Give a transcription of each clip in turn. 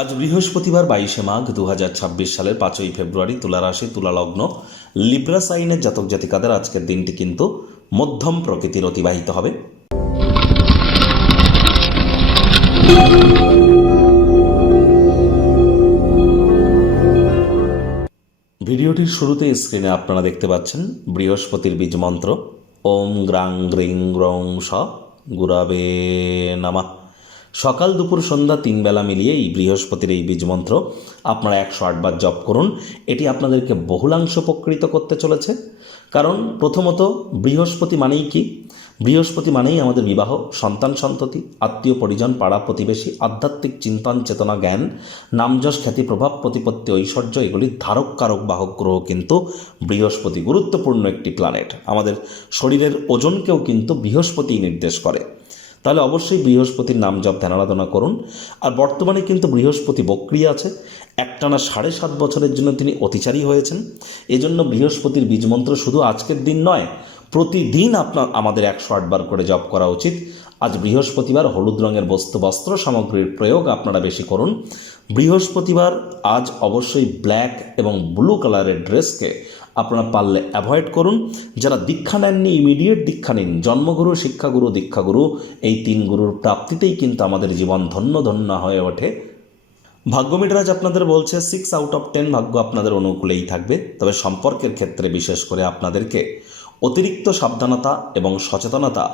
আজ বৃহস্পতিবার 22শে মাঘ 2026 সালের 5ই ফেব্রুয়ারি। তুলা রাশি, তুলা লগ্ন, লিব্রা সাইনের জাতক জাতিকাদের আজকের দিনটি কিন্তু মধ্যম প্রকৃতির অতিবাহিত হবে। ভিডিওটির শুরুতে স্ক্রিনে আপনারা দেখতে পাচ্ছেন বৃহস্পতির বীজ মন্ত্র ওম গ্রাং গ্রিং গ্রং স গুরাবে নামা। সকাল দুপুর সন্ধ্যা 3 বেলা মিলিয়ে এই বৃহস্পতির এই বীজ মন্ত্র আপনারা 108 বার জপ করুন। এটি আপনাদেরকে বহুলাংশ উপকৃত করতে চলেছে। কারণ প্রথমত বৃহস্পতি মানেই কি? বৃহস্পতি মানেই আমাদের বিবাহ, সন্তান সন্ততি, আত্মীয় পরিজন, পাড়া প্রতিবেশী, আধ্যাত্মিক চিন্তন চেতনা, জ্ঞান, নামযশ, খ্যাতি, প্রভাব, প্রতিপত্তি, ঐশ্বর্য, এগুলির ধারক কারক বাহক গ্রহ কিন্তু বৃহস্পতি। গুরুত্বপূর্ণ একটি প্ল্যানেট, আমাদের শরীরের ওজনকেও কিন্তু বৃহস্পতি নির্দেশ করে। তাহলে অবশ্যই বৃহস্পতির নাম জপ ধ্যান আরাধনা করুন। আর বর্তমানে কিন্তু বৃহস্পতি বক্রিয় আছে, একটানা 7.5 বছরের জন্য তিনি অতিচারী হয়েছেন। এজন্য বৃহস্পতির বীজমন্ত্র শুধু আজকের দিন নয়, প্রতিদিন আমাদের 108 বার করে জপ করা উচিত। আজ বৃহস্পতিবার, হলুদ রঙের বস্ত্র সামগ্রীর প্রয়োগ আপনারা বেশি করুন। বৃহস্পতিবার আজ অবশ্যই ব্ল্যাক এবং ব্লু কালারের ড্রেসকে আপনারা পারলে অ্যাভয়েড করুন। যারা দীক্ষা নেননি, ইমিডিয়েট দীক্ষা নিন। জন্মগুরু, শিক্ষাগুরু, দীক্ষাগুরু, এই 3 গুরুর প্রাপ্তিতেই কিন্তু আমাদের জীবন ধন্য ধন্য হয়ে ওঠে। ভাগ্য মিটার আজ আপনাদের বলছে 6 আউট অফ 10 ভাগ্য আপনাদের অনুকূলেই থাকবে। তবে সম্পর্কের ক্ষেত্রে বিশেষ করে আপনাদেরকে অতিরিক্ত সাবধানতা এবং সচেতনতা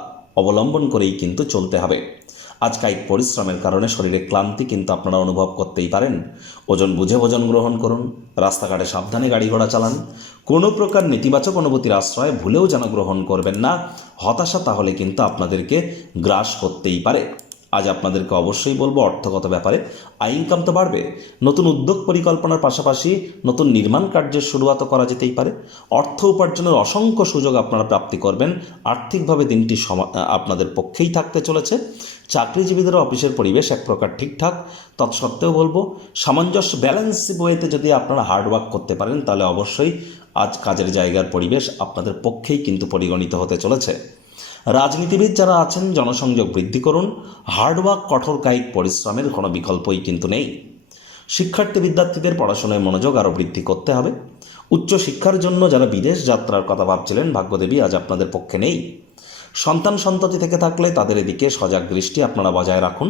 অবলম্বন করেই কিন্তু চলতে হবে। আজ কায়িক পরিশ্রমের কারণে শরীরে ক্লান্তি কিন্তু আপনারা অনুভব করতেই পারেন। ওজন বুঝে ভোজন গ্রহণ করুন। রাস্তাঘাটে সাবধানে গাড়ি ঘোড়া চালান। কোনো প্রকার নেতিবাচক অনুভূতির আশ্রয় ভুলেও যেন গ্রহণ করবেন না। হতাশা তাহলে কিন্তু আপনাদেরকে গ্রাস করতেই পারে। আজ আপনাদেরকে অবশ্যই বলবো অর্থগত ব্যাপারে ইনকাম তো বাড়বে। নতুন উদ্যোগ পরিকল্পনার পাশাপাশি নতুন নির্মাণ কার্যের শুরুয়াতও করা যেতেই পারে। অর্থ উপার্জনের অসংখ্য সুযোগ আপনারা প্রাপ্তি করবেন। আর্থিকভাবে দিনটি আপনাদের পক্ষেই থাকতে চলেছে। চাকরিজীবীদের অফিসের পরিবেশ এক প্রকার ঠিকঠাক। তৎসত্ত্বেও বলবো সামঞ্জস্য ব্যালেন্স ওয়েতে যদি আপনারা হার্ডওয়ার্ক করতে পারেন তাহলে অবশ্যই আজ কাজের জায়গার পরিবেশ আপনাদের পক্ষেই কিন্তু পরিগণিত হতে চলেছে। রাজনীতিবিদ যারা আছেন জনসংযোগ বৃদ্ধি করুন। হার্ডওয়ার্ক, কঠোর কায়িক পরিশ্রমের কোনো বিকল্পই কিন্তু নেই। শিক্ষার্থী বিদ্যার্থীদের পড়াশোনায় মনোযোগ আরও বৃদ্ধি করতে হবে। উচ্চশিক্ষার জন্য যারা বিদেশ যাত্রার কথা ভাবছিলেন, ভাগ্যদেবী আজ আপনাদের পক্ষে নেই। সন্তান সন্ততি থেকে থাকলে তাদের এদিকে সজাগ দৃষ্টি আপনারা বজায় রাখুন।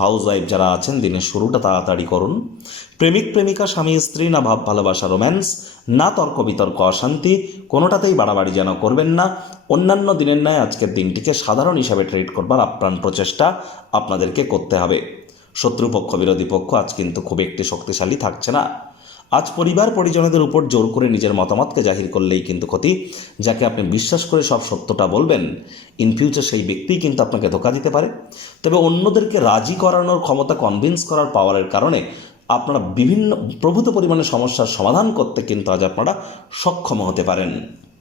হাউস ওয়াইফ যারা আছেন দিনের শুরুটা তাড়াতাড়ি করুন। প্রেমিক প্রেমিকা, স্বামী স্ত্রী, না ভাব ভালোবাসা রোম্যান্স, না তর্ক বিতর্ক অশান্তি, কোনোটাতেই বাড়াবাড়ি যেন করবেন না। অন্যান্য দিনের ন্যায় আজকের দিনটিকে সাধারণ হিসাবে ট্রিট করবার আপ্রাণ প্রচেষ্টা আপনাদেরকে করতে হবে। শত্রুপক্ষ, বিরোধী পক্ষ আজ কিন্তু খুব একটি শক্তিশালী থাকছে না। আজ পরিবার পরিজনদের উপর জোর করে নিজের মতামতকে জাহির করলেই কিন্তু ক্ষতি। যাকে আপনি বিশ্বাস করে সব সত্যটা বলবেন, ইন ফিউচার সেই ব্যক্তিই কিন্তু আপনাকে ধোঁকা দিতে পারে। তবে অন্যদেরকে রাজি করানোর ক্ষমতা, কনভিন্স করার পাওয়ারের কারণে আপনারা বিভিন্ন প্রভূত পরিমাণে সমস্যার সমাধান করতে কিন্তু আজ আপনারা সক্ষম হতে পারেন।